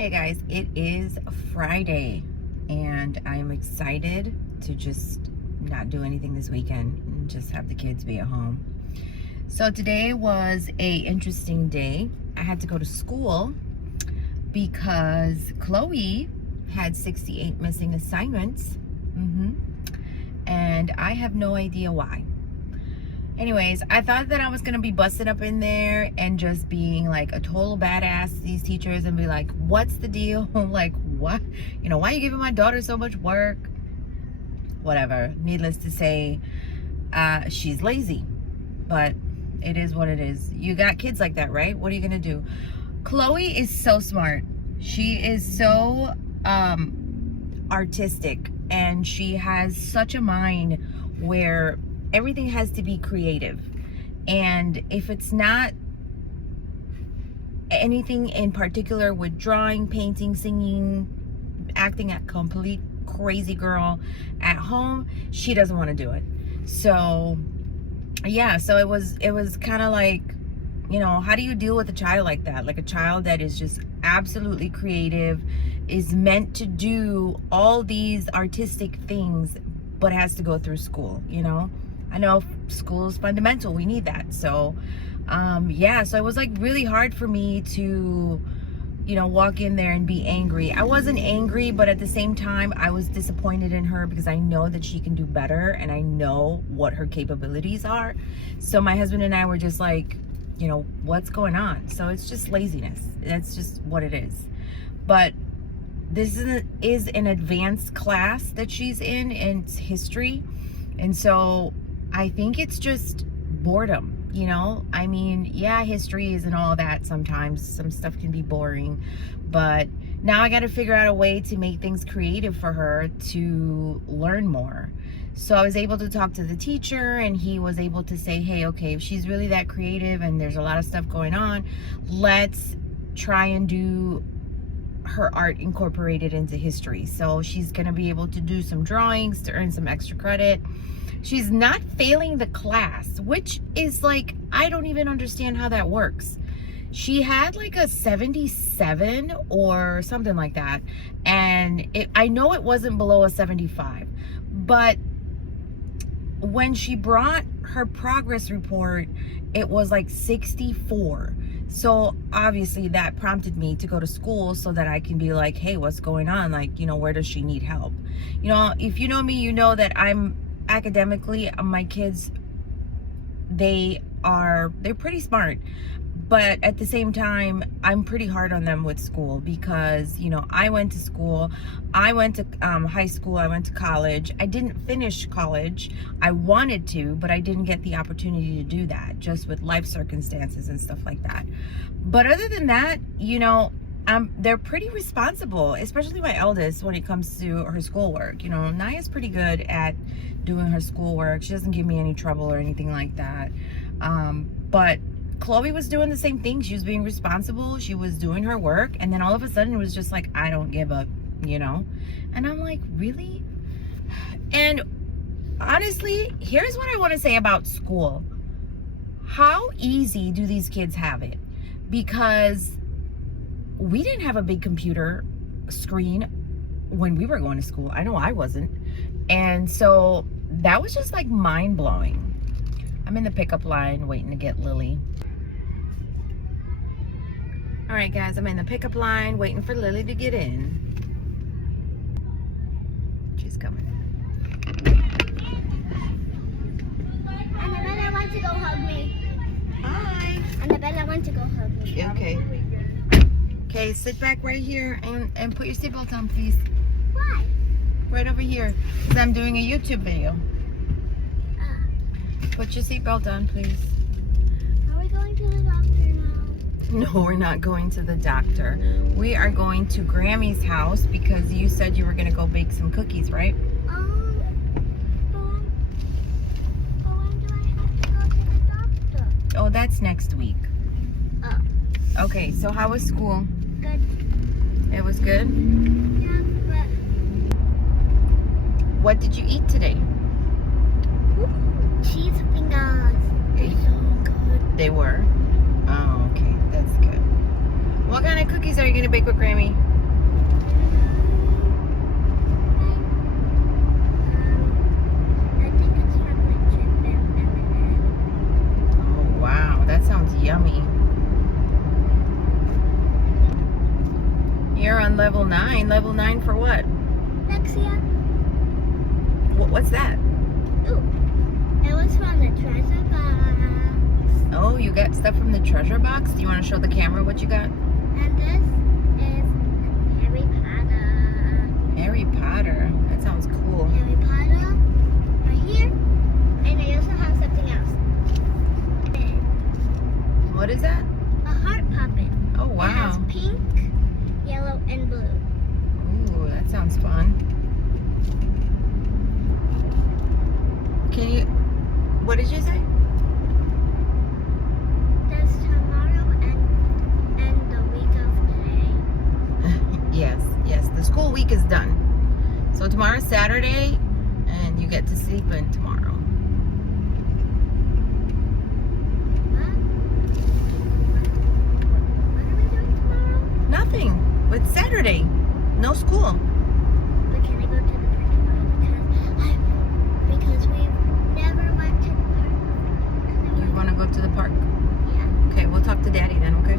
Hey guys, it is Friday and I'm excited to just not do anything this weekend and just have the kids be at home. So today was a interesting day. I had to go to school because Khloe had 68 missing assignments. And I have no idea why. Anyways, I thought that I was gonna be busted up in there and just being like a total badass to these teachers and be like, what's the deal? Like, what? You know, why are you giving my daughter so much work? Whatever. Needless to say, she's lazy. But it is what it is. You got kids like that, right? What are you gonna do? Khloe is so smart. She is so artistic, and she has such a mind where everything has to be creative. And if it's not anything in particular with drawing, painting, singing, acting a complete crazy girl at home, she doesn't want to do it. So yeah, so it was kind of like, you know, how do you deal with a child like that? Like a child that is just absolutely creative, is meant to do all these artistic things, but has to go through school, you know? I know school is fundamental. We need that. So, yeah, so it was like really hard for me to, you know, walk in there and be angry. I wasn't angry, but at the same time, I was disappointed in her because I know that she can do better and I know what her capabilities are. So my husband and I were just like, you know, what's going on? So it's just laziness. That's just what it is. But this is an advanced class that she's in, and it's history. And so I think it's just boredom, you know? I mean, yeah, history isn't all that sometimes. Some stuff can be boring. But now I got to figure out a way to make things creative for her to learn more. So I was able to talk to the teacher, and he was able to say, hey, okay, if she's really that creative and there's a lot of stuff going on, let's try and do her art incorporated into history. So she's going to be able to do some drawings to earn some extra credit. She's not failing the class, which is like, I don't even understand how that works. She had like a 77 or something like that. And I know it wasn't below a 75, but when she brought her progress report, it was like 64. So obviously that prompted me to go to school so that I can be like, hey, what's going on? Like, you know, where does she need help? You know, if you know me, you know that I'm academically, my kids, they're pretty smart. But at the same time, I'm pretty hard on them with school because, you know, I went to school. I went to high school. I went to college. I didn't finish college. I wanted to, but I didn't get the opportunity to do that, just with life circumstances and stuff like that. But other than that, you know, they're pretty responsible, especially my eldest when it comes to her schoolwork. You know, Naya's pretty good at doing her schoolwork. She doesn't give me any trouble or anything like that. But Khloe was doing the same thing. She was being responsible. She was doing her work. And then all of a sudden it was just like, I don't give up, you know? And I'm like, really? And honestly, here's what I want to say about school. How easy do these kids have it? Because we didn't have a big computer screen when we were going to school. I know I wasn't. And so that was just like mind blowing. I'm in the pickup line waiting to get Lily. All right, guys, I'm in the pickup line waiting for Lily to get in. She's coming. Annabella wants to go hug me. Hi. Annabella wants to go hug me. Okay. Okay, sit back right here and put your seatbelt on, please. Why? Right over here, because I'm doing a YouTube video. Put your seatbelt on, please. Are we going to the doctor now? No, we're not going to the doctor. We are going to Grammy's house because you said you were going to go bake some cookies, right? But when do I have to go to the doctor? Oh, that's next week. Oh. Okay, so how was school? Good. It was good? Yeah, but What did you eat today? cheese fingers. They're so good. They were? Oh, okay. That's good. What kind of cookies are you going to bake with Grammy? you're on level 9. Level 9 for what? Lexia. What's that? Ooh. It was from the treasure box. Oh, you got stuff from the treasure box? Do you want to show the camera what you got? And this is Harry Potter. Harry Potter. That sounds cool. Harry Potter. Right here. And I also have something else. What is that? A heart puppet. Oh, It wow. has pink, yellow, and blue. Ooh, that sounds fun. Can you, what did you say? That's tomorrow and the week of today. Yes. The school week is done. So tomorrow's Saturday, and you get to sleep in tomorrow. What are we doing tomorrow? Nothing. It's Saturday. No school. But can I go to the park tomorrow? Because we never went to the park. You want to go to the park? Yeah. Okay, we'll talk to Daddy then, okay?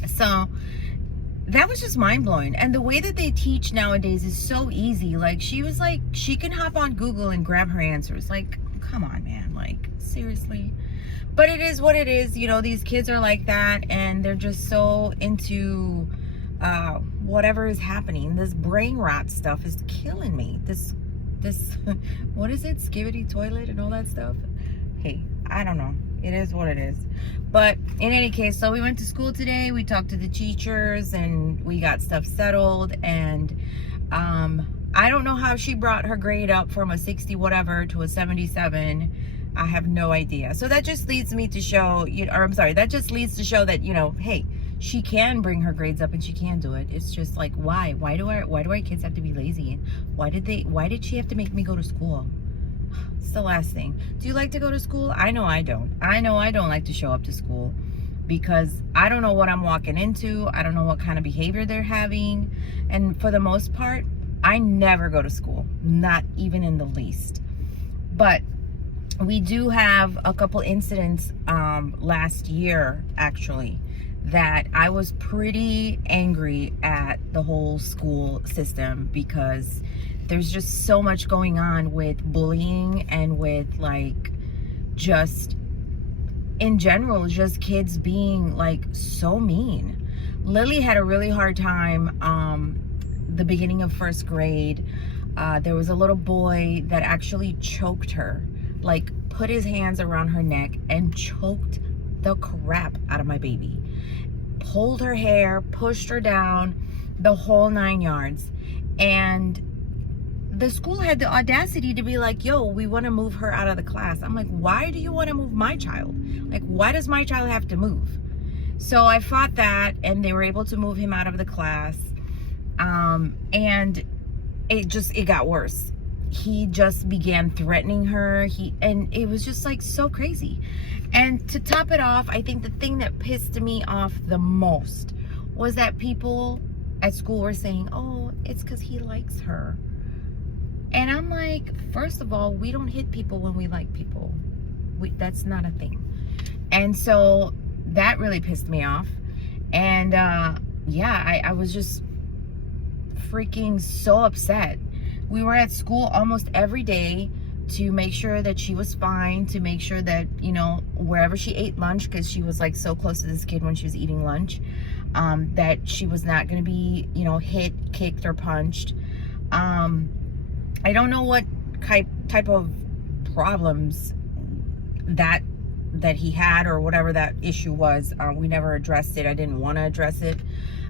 Okay. So that was just mind-blowing. And the way that they teach nowadays is so easy. Like, she was like, she can hop on Google and grab her answers. Like, come on, man. Like, seriously. But it is what it is. You know, these kids are like that, and they're just so into whatever is happening. This brain rot stuff is killing me. This what is it? Skibbity toilet and all that stuff. Hey, I don't know. It is what it is. But in any case, so we went to school today. We talked to the teachers and we got stuff settled. And I don't know how she brought her grade up from a 60 whatever to a 77. I have no idea. So that just leads me to show, that just leads to show that, hey, she can bring her grades up and she can do it. It's just like, why? Why do our kids have to be lazy? Why did she have to make me go to school? It's the last thing. Do you like to go to school? I know I don't. I know I don't like to show up to school because I don't know what I'm walking into. I don't know what kind of behavior they're having. And for the most part, I never go to school, not even in the least. But we do have a couple incidents last year, actually, that I was pretty angry at the whole school system because there's just so much going on with bullying and with like just in general, just kids being like so mean. Lily had a really hard time the beginning of first grade. There was a little boy that actually choked her, like put his hands around her neck and choked the crap out of my baby. Pulled her hair, pushed her down, the whole 9 yards. And the school had the audacity to be like, yo, we want to move her out of the class. I'm like, why do you want to move my child? Like, why does my child have to move? So I fought that, and they were able to move him out of the class. And it got worse. He just began threatening her. And it was just like so crazy. And to top it off, I think the thing that pissed me off the most was that people at school were saying, oh, it's because he likes her. And I'm like, first of all, we don't hit people when we like people. That's not a thing. And so that really pissed me off. And yeah, I was just freaking so upset. We were at school almost every day to make sure that she was fine, to make sure that, wherever she ate lunch, because she was like so close to this kid when she was eating lunch, that she was not going to be, hit, kicked, or punched. I don't know what type of problems that he had or whatever that issue was. We never addressed it. I didn't want to address it.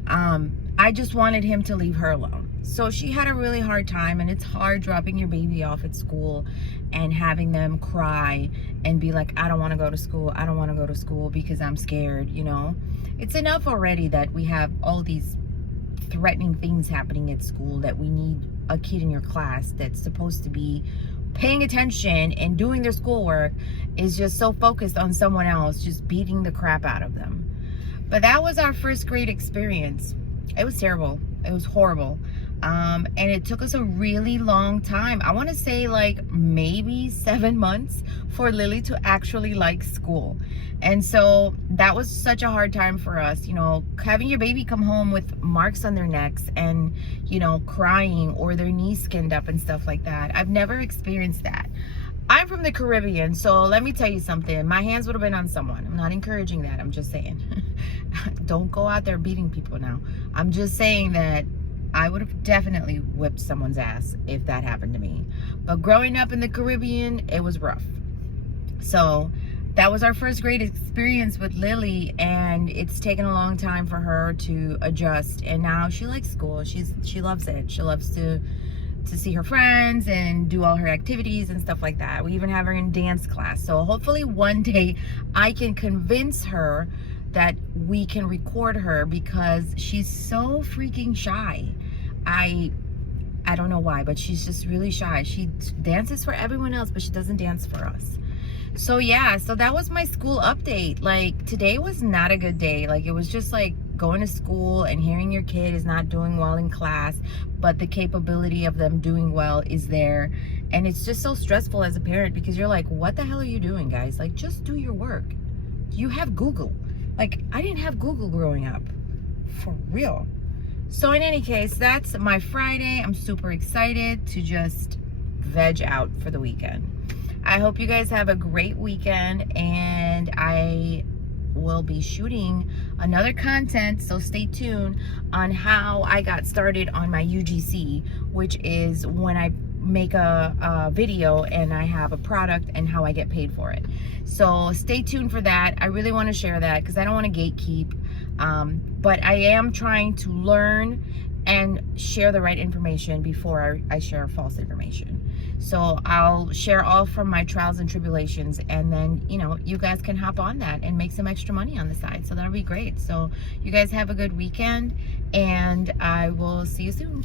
I just wanted him to leave her alone. So she had a really hard time, and it's hard dropping your baby off at school and having them cry and be like, I don't want to go to school. I don't want to go to school because I'm scared, It's enough already that we have all these threatening things happening at school, that we need a kid in your class that's supposed to be paying attention and doing their schoolwork is just so focused on someone else, just beating the crap out of them. But that was our first grade experience. It was terrible. It was horrible. And it took us a really long time. I want to say like maybe 7 months for Lily to actually like school. And so that was such a hard time for us, you know, having your baby come home with marks on their necks and, you know, crying or their knees skinned up and stuff like that. I've never experienced that. I'm from the Caribbean, so let me tell you something. My hands would have been on someone. I'm not encouraging that. I'm just saying. Don't go out there beating people now. I'm just saying that I would have definitely whipped someone's ass if that happened to me. But growing up in the Caribbean, it was rough. So that was our first great experience with Lily, and it's taken a long time for her to adjust. And now she likes school. She loves it. She loves to see her friends and do all her activities and stuff like that. We even have her in dance class. So hopefully one day I can convince her that we can record her, because she's so freaking shy. I don't know why, but she's just really shy. She dances for everyone else, but she doesn't dance for us. So yeah, so that was my school update. Like, today was not a good day. Like, it was just like going to school and hearing your kid is not doing well in class, but the capability of them doing well is there. And it's just so stressful as a parent, because you're like, what the hell are you doing, guys? Like, just do your work. You have Google. Like, I didn't have Google growing up, for real. So in any case, that's my Friday. I'm super excited to just veg out for the weekend. I hope you guys have a great weekend, and I will be shooting another content, so stay tuned, on how I got started on my UGC, which is when I make a video and I have a product and how I get paid for it. So stay tuned for that. I really want to share that because I don't want to gatekeep, but I am trying to learn and share the right information before I share false information. So I'll share all from my trials and tribulations, and then, you know, you guys can hop on that and make some extra money on the side. So that'll be great. So you guys have a good weekend, and I will see you soon.